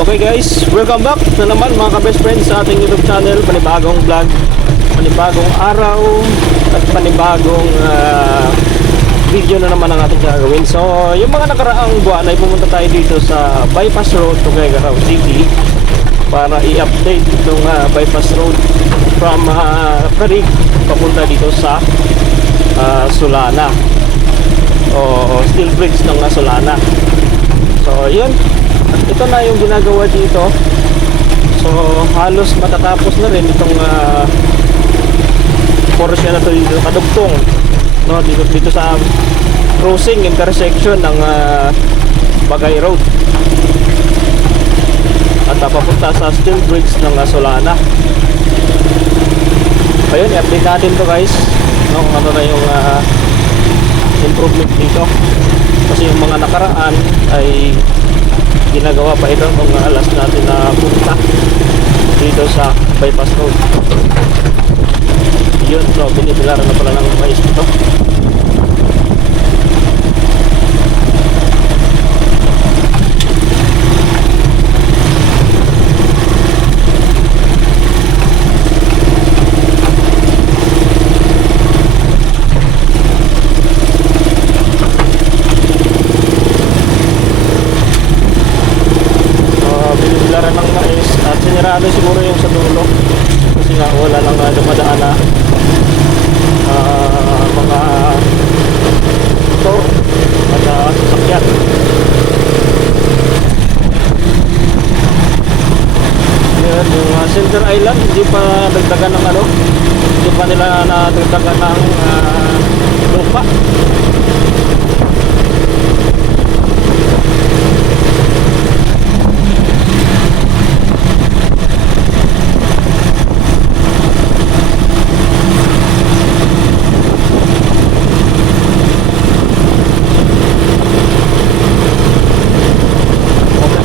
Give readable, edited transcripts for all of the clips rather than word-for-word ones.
Okay guys, welcome back na naman mga ka-best friends sa ating YouTube channel. Panibagong vlog, panibagong araw at panibagong video na naman ang ating gagawin. So yung mga nakaraang buwan ay pumunta tayo dito sa bypass road to Tuguegarao City para i-update itong bypass road from Parig papunta dito sa Solana o steel bridge ng Solana. So yun, ito na yung ginagawa dito. So halos matatapos na rin itong portion na to dito, kadugtong no, dito sa crossing intersection ng Bagay Road at papunta sa steel bridge ng Solana. Ayun, i-update natin to guys, no, kung ano na yung improvement dito, kasi yung mga nakaraan ay ginagawa pa ito kung alas natin na punta dito sa bypass road. Yun, so binibilaran na pala ng mais ito. Ng mais at sinirado siguro yung sa dulo kasi nga wala lang dumadaan na mga ito at sasakyan. Yun, yung Center Island hindi pa dagdagan ng hindi pa nila nadagdagan ng lupa.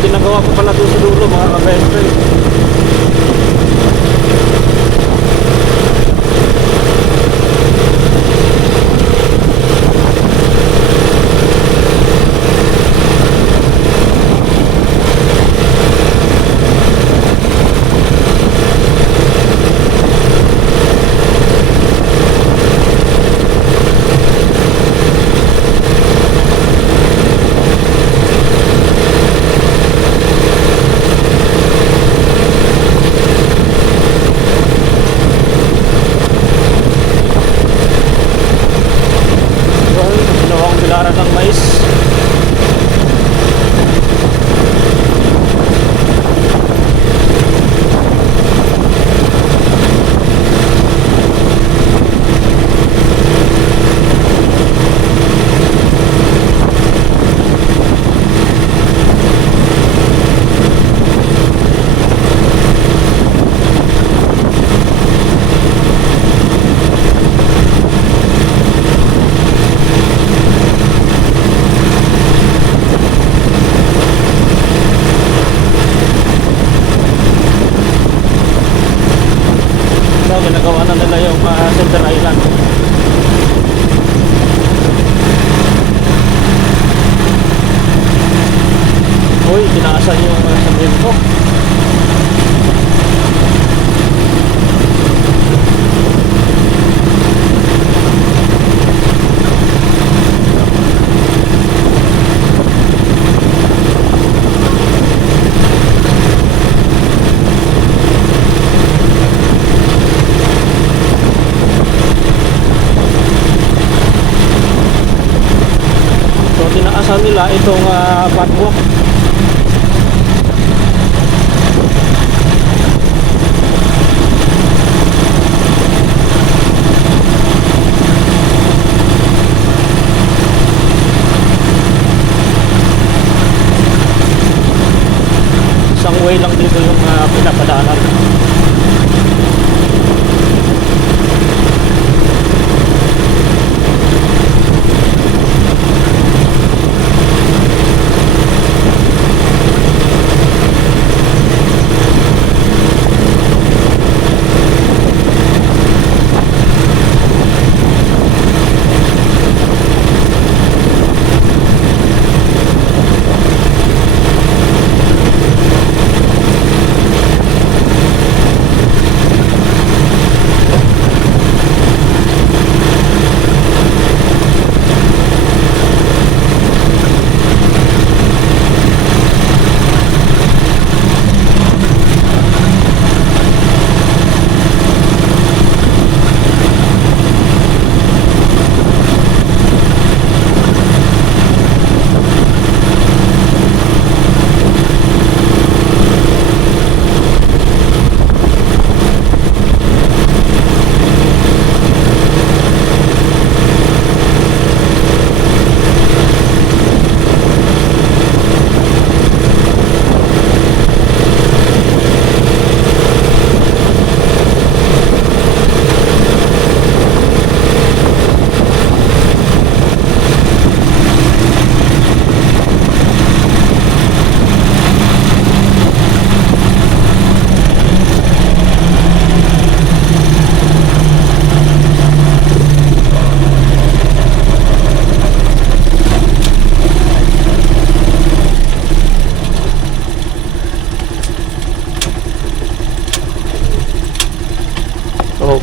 Ginagawa ko pala doon sa dulo mga ka-best friend. Ng mais. Ginagawa na nila yung Center Island. Uy, tinaasan yung sabihin ko. Tinaasan nila itong catwalk. Isang way lang dito yung pinapadaanan.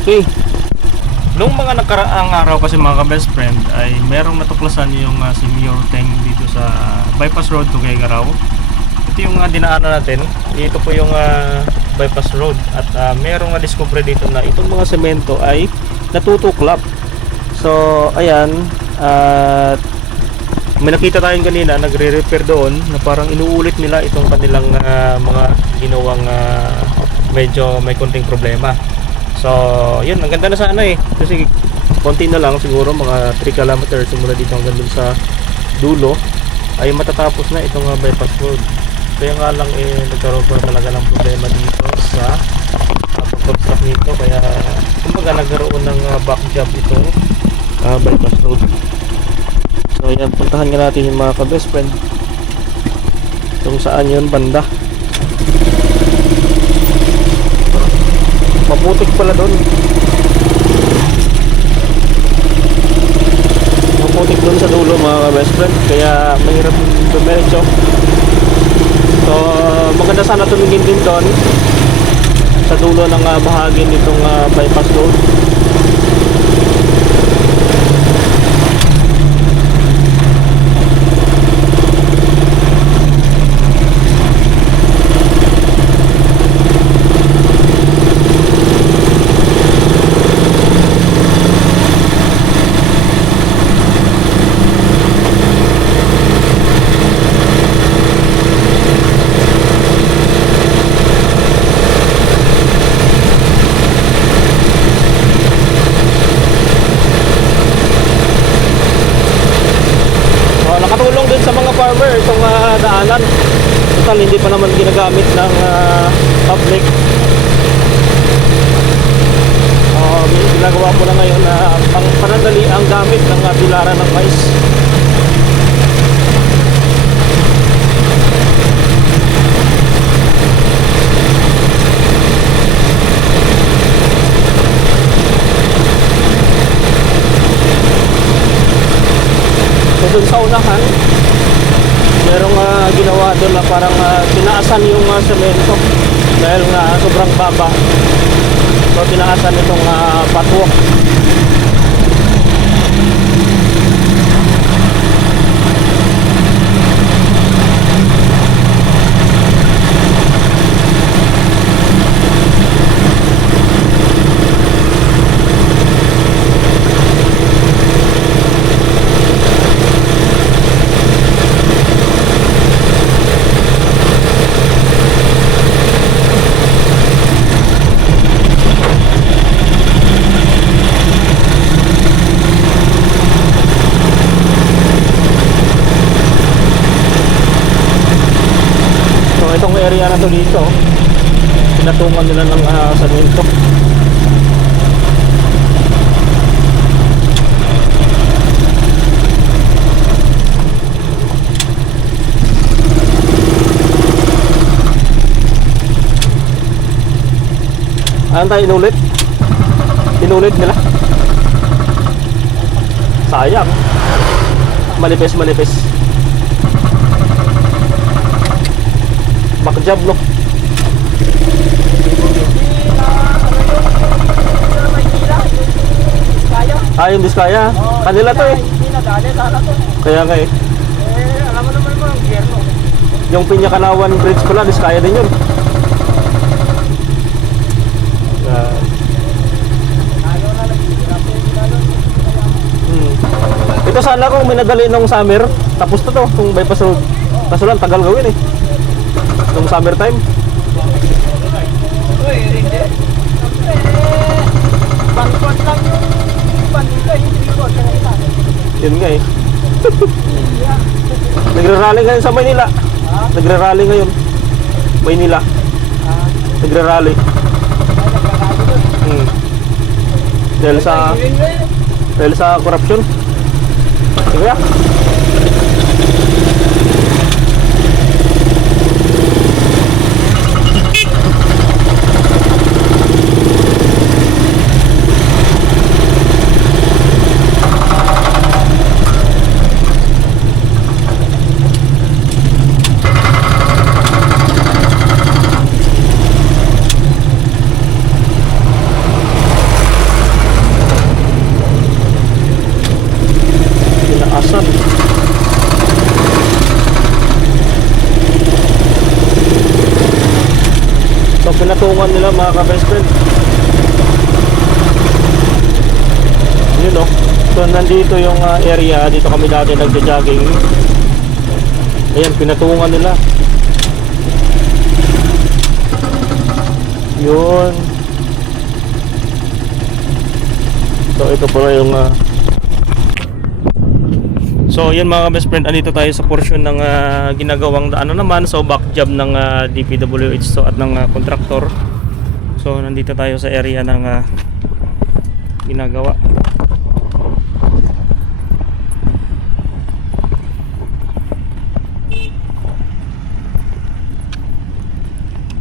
Okay. Noong mga nakaraang araw kasi mga ka-best friend ay merong natuklasan yung senior tank dito sa bypass road to Tuguegarao. Ito yung dinaanan natin. Dito po yung bypass road at merong na-discover dito na itong mga semento ay natutuklap. So ayan, may nakita tayong kanina nagre-repair doon na parang inuulit nila itong kanilang mga ginawang medyo may konting problema. So, yun, ang ganda na sana eh. Kasi konti na lang siguro mga 3 kilometers simula dito hanggang dun sa dulo ay matatapos na itong bypass road. Kaya nga lang eh nagkaroon pa talaga ng problema dito sa pag-construct nito. Kaya kumbaga nagkaroon ng back job itong bypass road. So, yan, puntahan nga natin yung mga ka-best friend kung saan yun banda. Maputik pala doon. Maputik doon sa dulo mga best friend. Kaya mahirap dumiretso. So maganda sana tumingin din doon sa dulo ng bahagi nitong bypass road. Nakatulong din sa mga farmer itong daanan. Total hindi pa naman ginagamit ng public. Ginagawa ko na ngayon na pang panandali ang gamit ng bilaran ng mais. So dun sa unahan merong ginawa doon na parang tinaasan yung semento dahil nga sobrang baba. So tinaasan itong patwalk. Itong area na to dito pinatungan nila ng semento. Ano tayo inulit? Inulit nila. Sayang. Manipis. Back job no. Yung Diskaya. Kanila to eh. Kaya nga eh. Alam mo naman mo ang gobyerno. Yung Piñakanawan Bridge pala, Diskaya din yun. Ito sana kung may nadali nung summer, tapos na to, kung bypass road. Kaso lang, tagal gawin eh. Nung summer time. Uy, hindi. Bangkot lang yung bandito, yung trikot na ngayon. Yun nga eh. Nagra-rally ngayon sa Maynila. Nagra-rally ngayon. Maynila. Nagra-rally. Dahil sa corruption. Sige ya. pinatungan nila mga ka-best friend. Yun o. So nandito yung area. Dito kami dati nagja-jogging. Ayan, pinatungan nila. Yun. So ito pala yung so yun mga best friend, andito tayo sa portion ng ginagawang ano naman, so back job ng DPWH so, at ng contractor. So nandito tayo sa area ng ginagawa.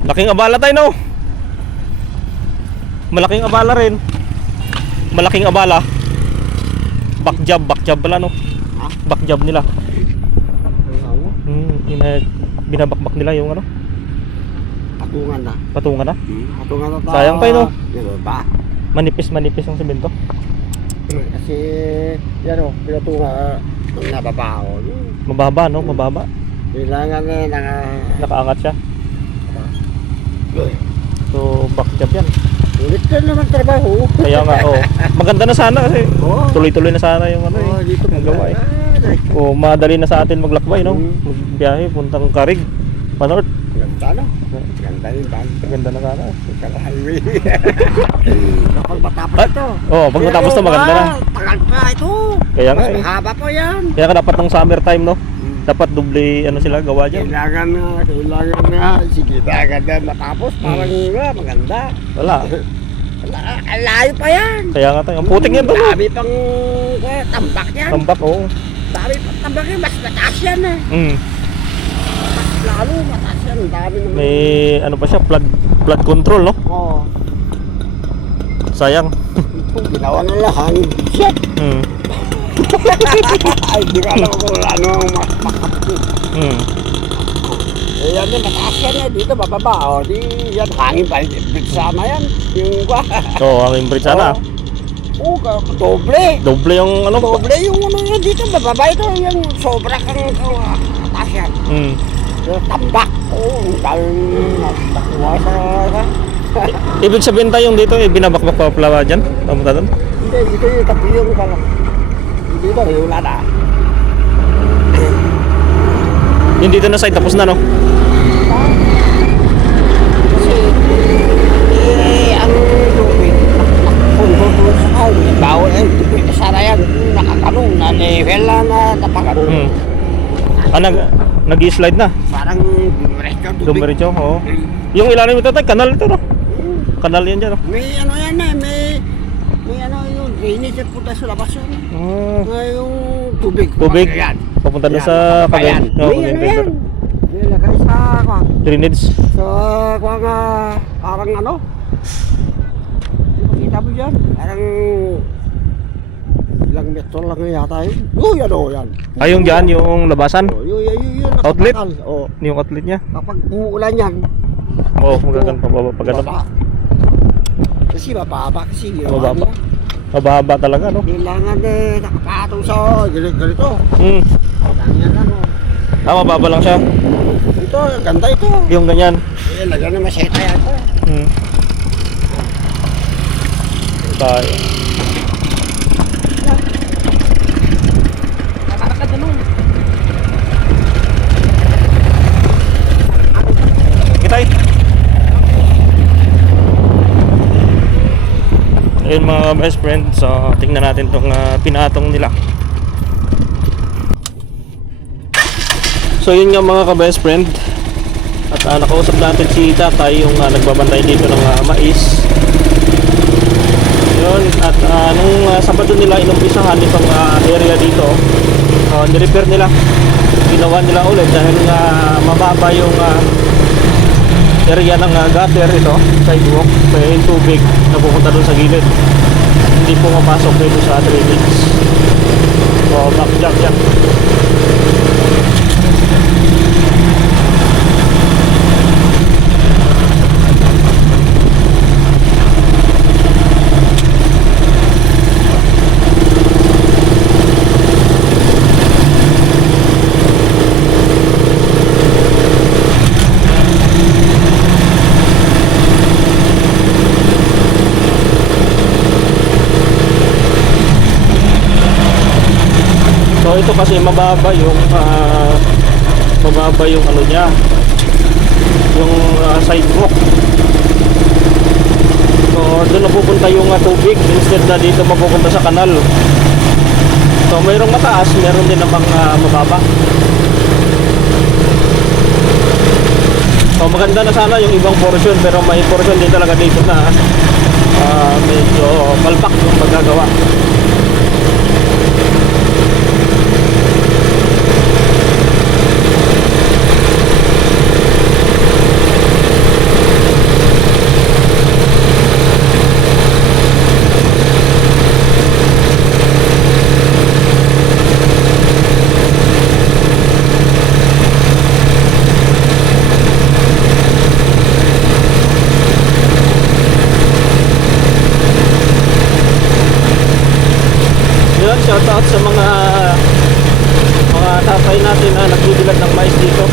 Laking abala tayo, no? Malaking abala rin. Malaking abala. Back job pala, no? Back job nila. Binabakbak nila yung ano? Patungan na. Patungan na. Patungan na ta. Sayang pa yun, no? Ba? Manipis yung semento. Kasi, yan o, pinatungan ng nababao. Mababa, no? Mababa. Kailangan Nakaangat siya. So, back job yan. ulit ka naman trabaho. Kaya nga, oh. Maganda na sana kasi. Oo. Tuloy-tuloy na sana yung ano eh. Dito Ang gawa eh. O, madali na sa atin maglakbay, no? Magbiyahe, puntang Karig. Panorth. Ganda no? Ganda yung van. Maganda na sana. Highway. Kapag matapos ito. Oh, pag matapos na maganda na. Tagal pa ito. Kaya nga Mas eh. mahaba pa yan. Kaya ka dapat ng summer time, no? Dapat doble ano sila gawa dyan. Kailangan na. Sige, ganda matapos. Parang maganda. Wala. Ang layo pa yan. Kaya nga tayo. Ang puting yan to, no? Dami pang tambak yan. Tambak, oh. Dami pang tambak yan. Mas mataas yan eh. Mas lalo mataas yan. Dami naman. May ano pa siya, flood control, no? Oo. Sayang. Ito, ginawa na lang. Hangin. Shit! Ay, di ka alam kung ano ang makapit. Eh, yan yung mataas yan eh. Dito bababa. O, di yan. Hangin pa. Sama yan. Yung ba? So, ang bridge sana. Oo, doble. Doble yung ano. Doble yung ano yan dito. Bababa ito. Yung sobra kang mataas yan. Yung tambak. Oo, ang daming nakuha sa... Ibig sabihin tayong dito, binabakbak pa pala dyan? Pamunta doon? Hindi, dito yung tapiyong pala. Dito, wala na. Yung dito na side, tapos na, no? Kasi, ang tubig, nakakundol sa highway. Bawal yan, tubig na sana yan. Nakakanong, na-level na napakanong. Nag-i-slide na. Parang dumiretso ang tubig. Dumiretso, oo. Yung ilalim ito tayo, kanal ito, no? Kanal yan dyan, no? May ano yan eh, may ano yung drainage at punta sa labas yan. Yung tubig. Tubig? Yan. Papunta doon Yan, sa kabayan. May ano yan. May lagay sa drainage. sa parang ano. Kita mo dyan. Parang ilang metro lang yata yun. Yan o, yan. Yung dyan, yung labasan. Yun. Outlet? Oo. Yung outlet niya. Kapag umuulan yan. Oo, magagan pababa pa ganun. Baba. Kasi mababa kasi. Mababa. Mababa talaga, no? Kailangan nakapatong sa ganito. Ganyan lang o. Mababa lang siya. Ito, ganda ito. Yung ganyan. Lagyan na maseta yan ito. Tayo. Nakakad na nun. Kitay. Ayun mga best friend, so tingnan natin tong pinatong nila. So yun nga mga ka-best friend. At nakausap natin si tatay yung nagbabantay dito ng mais. Yun, at nung Sabado nila inumpisahan itong area dito, nirepair nila. Ginawa nila ulit dahil mababa yung area ng gutter ito, sidewalk. Kaya yung tubig napupunta doon sa gilid. Hindi po mapasok dito sa drainage. So back jump yan. ito kasi mababa yung ano niya, yung sidewalk. So doon napupunta yung tubig instead na dito mapupunta sa kanal. So mayroong mataas, meron din namang mababa. So maganda na sana yung ibang portion, pero may portion din talaga dito na medyo palpak yung paggagawa. Shoutout sa mga tatay natin na nagbibilag ng mais dito.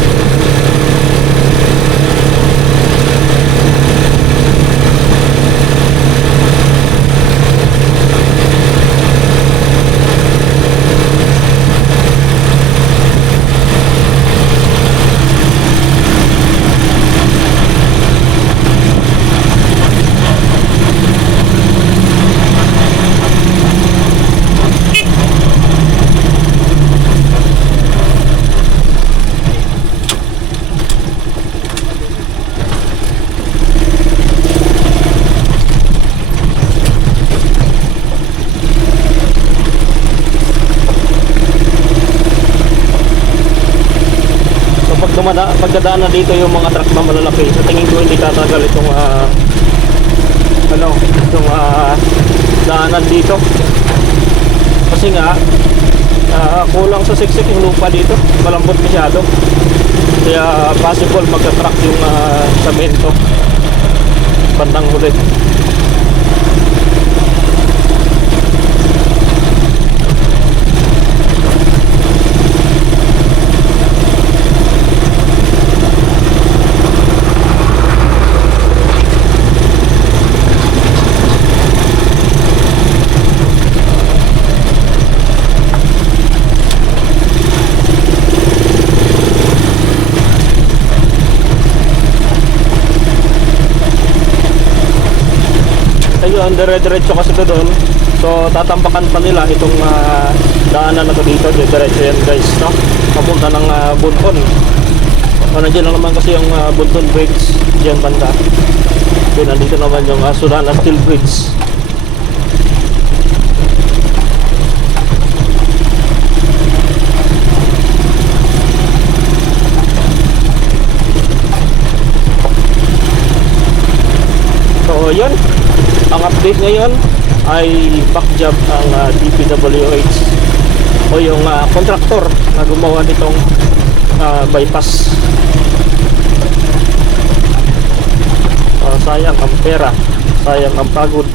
Pagdadaan na dito yung mga truck na malalaki, sa tingin ko hindi tatagal itong daanan dito, kasi nga kulang sa siksik yung lupa dito, malambot masyado, kaya possible magka-crack yung samento bandang huli. Ayun, dire-diretso kasi ito doon. So tatampakan pa nila itong daanan na to dito. Diretso yan guys, no? Papunta ng Bunton. Nandiyan lang naman kasi yung Bunton Bridge diyan banda. Okay, nandito naman yung Sulana Steel Bridge. So yun, ang update ngayon ay back job ang DPWH o yung kontraktor na gumawa nitong bypass. Sayang ang pera, sayang ang pagod.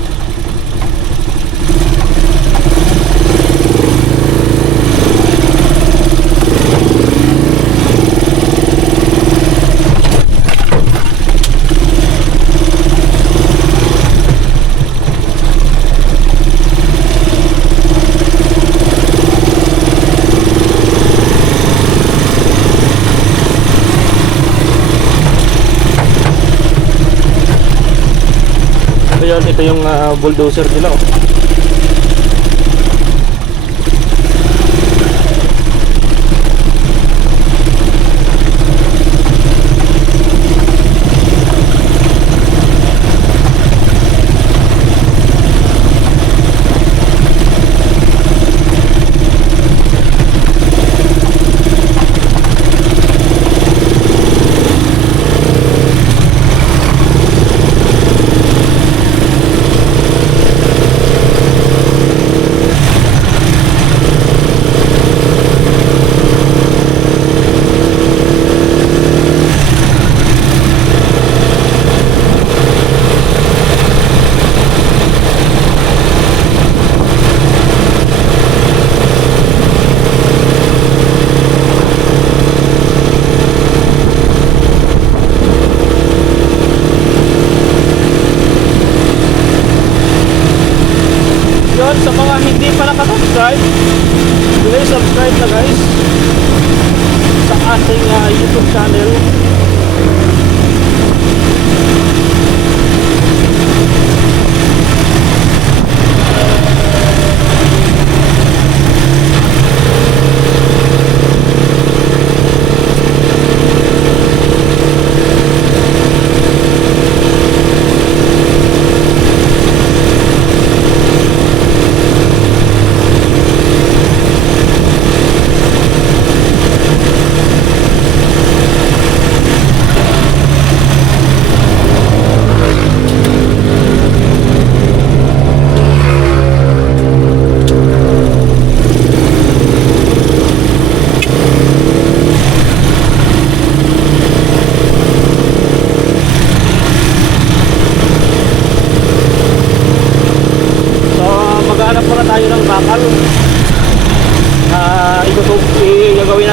Ito yung bulldozer nila, oh.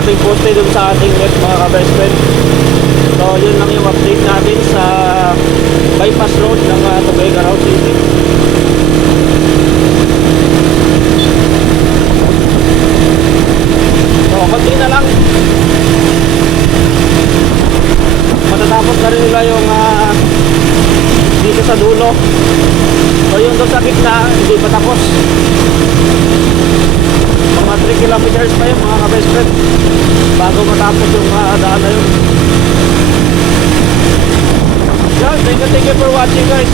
natin poste dun sa ating net mga ka-best friend. So yun lang yung update natin sa bypass road ng Tuguegarao City. So konti na lang, matatapos na rin nila yung dito sa dulo. So yung doon sa gitna hindi pa tapos, mga 3 kilometers pa yun mga ka-best friend bago matapos yung daan na yun. Yan, thank you for watching guys.